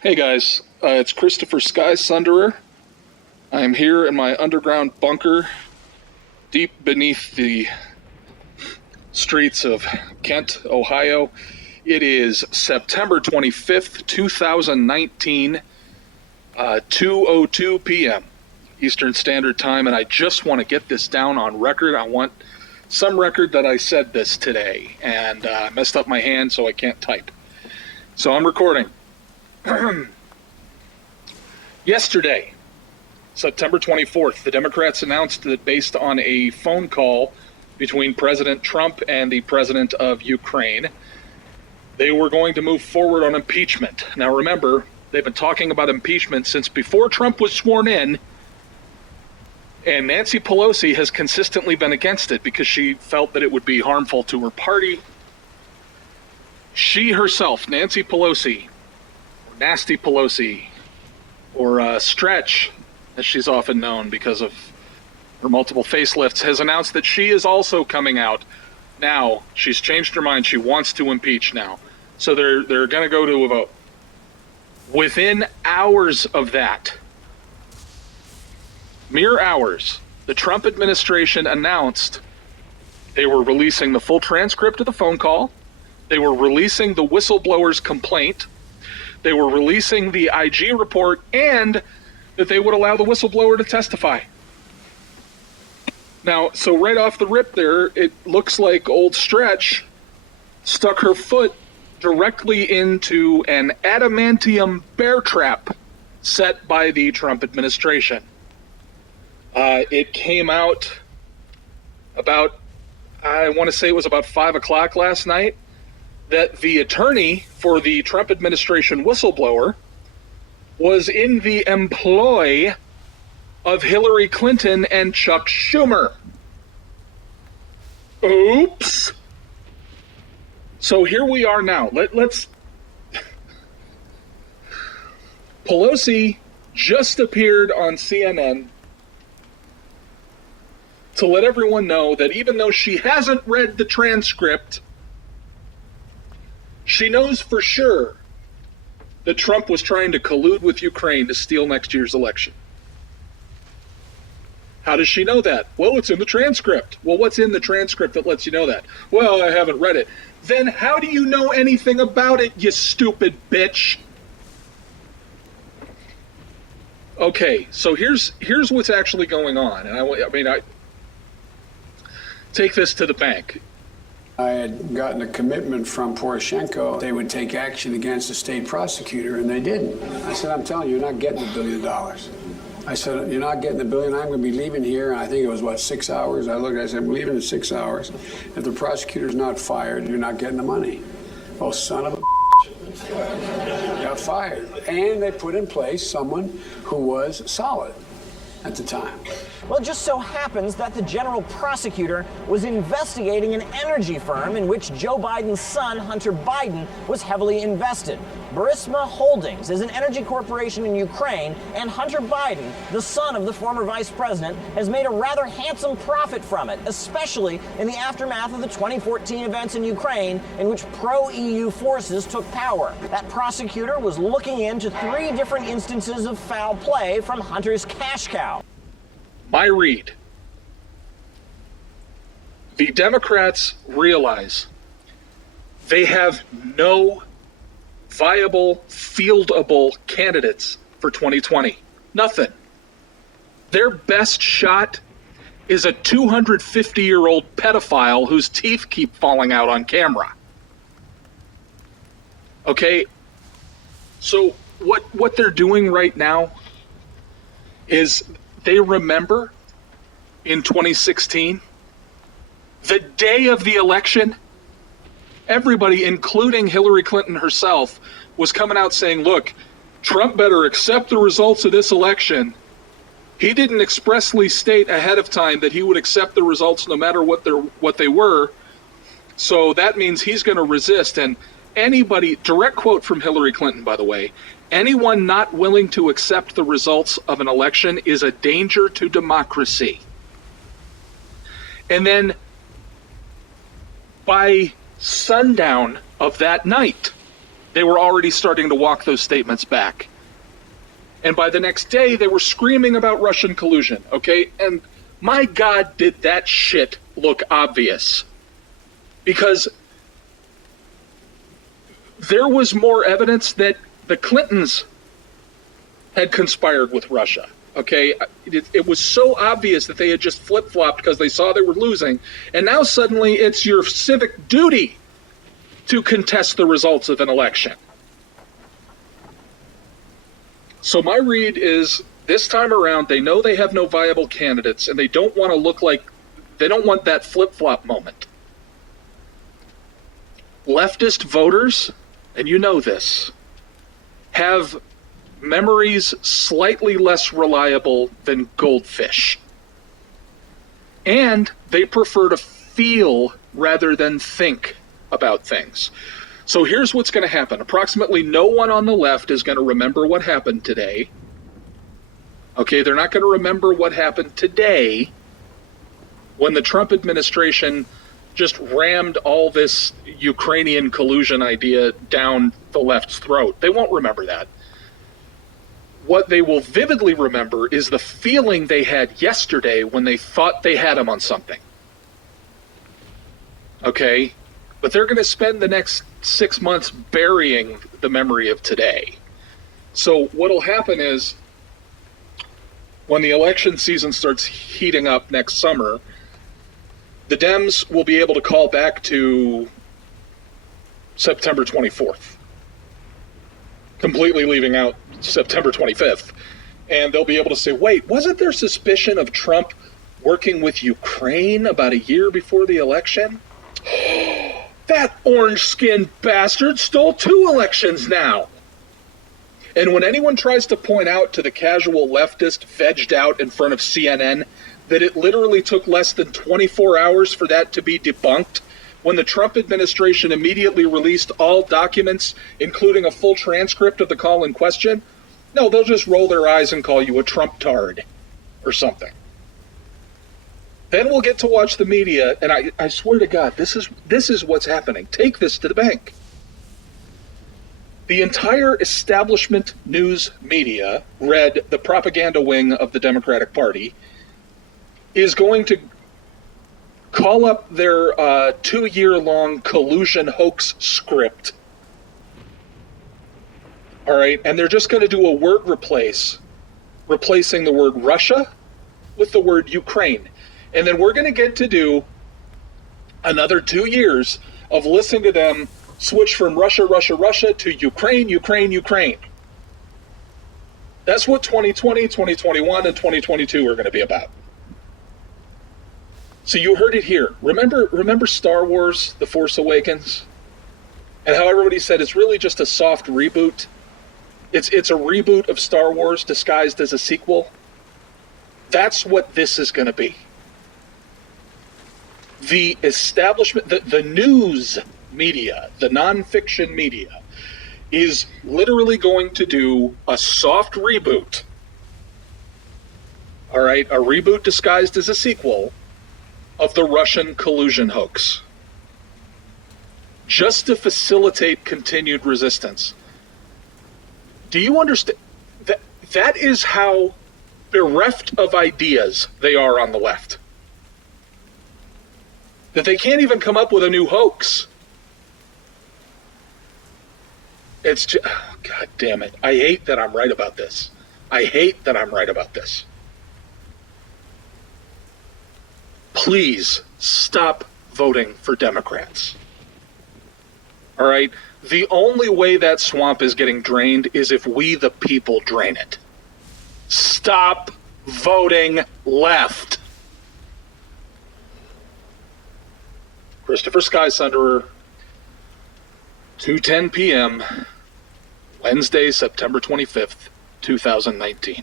Hey guys, it's Christopher Sky-Sunderer. I am here in my underground bunker deep beneath the streets of Kent, Ohio. It is September 25th, 2019, 2:02 p.m. Eastern Standard Time, and I just want to get this down on record. I want some record that I said this today, and I messed up my hand so I can't type. So I'm recording. Yesterday, September 24th, the Democrats announced that based on a phone call between President Trump and the president of Ukraine, they were going to move forward on impeachment. Now remember, they've been talking about impeachment since before Trump was sworn in, and Nancy Pelosi has consistently been against it because she felt that it would be harmful to her party. She herself, Nancy Pelosi, or Nasty Pelosi, or Stretch, as she's often known because of her multiple facelifts, has announced that she is also coming out now. She's changed her mind. She wants to impeach now. So they're going to go to a vote. Within hours of that, mere hours, the Trump administration announced they were releasing the full transcript of the phone call. They were releasing the whistleblower's complaint. They were releasing the IG report, and that they would allow the whistleblower to testify. Now, so right off the rip there, it looks like old Stretch stuck her foot directly into an adamantium bear trap set by the Trump administration. It came out about, I want to say it was about 5 o'clock last night, that the attorney for the Trump administration whistleblower was in the employ of Hillary Clinton and Chuck Schumer. Oops. So here we are now. Let's. Pelosi just appeared on CNN to let everyone know that even though she hasn't read the transcript, she knows for sure that Trump was trying to collude with Ukraine to steal next year's election. How does she know that? Well, it's in the transcript. Well, what's in the transcript that lets you know that? Well, I haven't read it. Then how do you know anything about it, you stupid bitch? Okay, so here's what's actually going on. And I take this to the bank. I had gotten a commitment from Poroshenko. They would take action against the state prosecutor, and they didn't. I said, I'm telling you, you're not getting $1 billion. I said, you're not getting $1 billion. I'm going to be leaving here. And I think it was, 6 hours? I looked, I said, I'm leaving in 6 hours. If the prosecutor's not fired, you're not getting the money. Oh, son of a got fired. And they put in place someone who was solid at the time. Well, it just so happens that the general prosecutor was investigating an energy firm in which Joe Biden's son, Hunter Biden, was heavily invested. Burisma Holdings is an energy corporation in Ukraine, and Hunter Biden, the son of the former vice president, has made a rather handsome profit from it, especially in the aftermath of the 2014 events in Ukraine in which pro-EU forces took power. That prosecutor was looking into 3 different instances of foul play from Hunter's cash cow. My read. The Democrats realize they have no viable, fieldable candidates for 2020. Nothing. Their best shot is a 250-year-old pedophile whose teeth keep falling out on camera. Okay? So what they're doing right now is they remember in 2016, the day of the election, everybody, including Hillary Clinton herself, was coming out saying, look, Trump better accept the results of this election. He didn't expressly state ahead of time that he would accept the results no matter what they were. So that means he's going to resist. And anybody, direct quote from Hillary Clinton, by the way, anyone not willing to accept the results of an election is a danger to democracy. And then by sundown of that night, they were already starting to walk those statements back. And by the next day, they were screaming about Russian collusion, okay? And my God, did that shit look obvious. Because there was more evidence that the Clintons had conspired with Russia, okay? It was so obvious that they had just flip-flopped because they saw they were losing. And now suddenly it's your civic duty to contest the results of an election. So my read is, this time around, they know they have no viable candidates, and they don't want to look like, they don't want that flip-flop moment. Leftist voters, and you know this, have memories slightly less reliable than goldfish. And they prefer to feel rather than think about things. So here's what's going to happen. Approximately no one on the left is going to remember what happened today. Okay, they're not going to remember what happened today when the Trump administration just rammed all this Ukrainian collusion idea down the left's throat. They won't remember that. What they will vividly remember is the feeling they had yesterday when they thought they had him on something. Okay? But they're going to spend the next 6 months burying the memory of today. So what'll happen is, when the election season starts heating up next summer, the Dems will be able to call back to September 24th, completely leaving out September 25th. And they'll be able to say, wait, wasn't there suspicion of Trump working with Ukraine about a year before the election? That orange-skinned bastard stole 2 elections now. And when anyone tries to point out to the casual leftist vegged out in front of CNN that it literally took less than 24 hours for that to be debunked, when the Trump administration immediately released all documents, including a full transcript of the call in question, no, they'll just roll their eyes and call you a Trump-tard or something. Then we'll get to watch the media, and I swear to God, this is what's happening. Take this to the bank. The entire establishment news media, read the propaganda wing of the Democratic Party, is going to call up their 2-year-long collusion hoax script. All right, and they're just going to do a word replacing the word Russia with the word Ukraine. And then we're going to get to do another 2 years of listening to them switch from Russia, Russia, Russia to Ukraine, Ukraine, Ukraine. That's what 2020, 2021, and 2022 are going to be about. So you heard it here. Remember Star Wars, The Force Awakens? And how everybody said it's really just a soft reboot? It's a reboot of Star Wars disguised as a sequel. That's what this is going to be. The establishment, the news media, the nonfiction media, is literally going to do a soft reboot. All right, a reboot disguised as a sequel of the Russian collusion hoax, just to facilitate continued resistance. Do you understand? That is how bereft of ideas they are on the left. That they can't even come up with a new hoax. It's just, oh, God damn it. I hate that I'm right about this. I hate that I'm right about this. Please stop voting for Democrats. All right? The only way that swamp is getting drained is if we, the people, drain it. Stop voting left. Christopher Sky-Sunderer, 2:10 p.m., Wednesday, September 25th, 2019.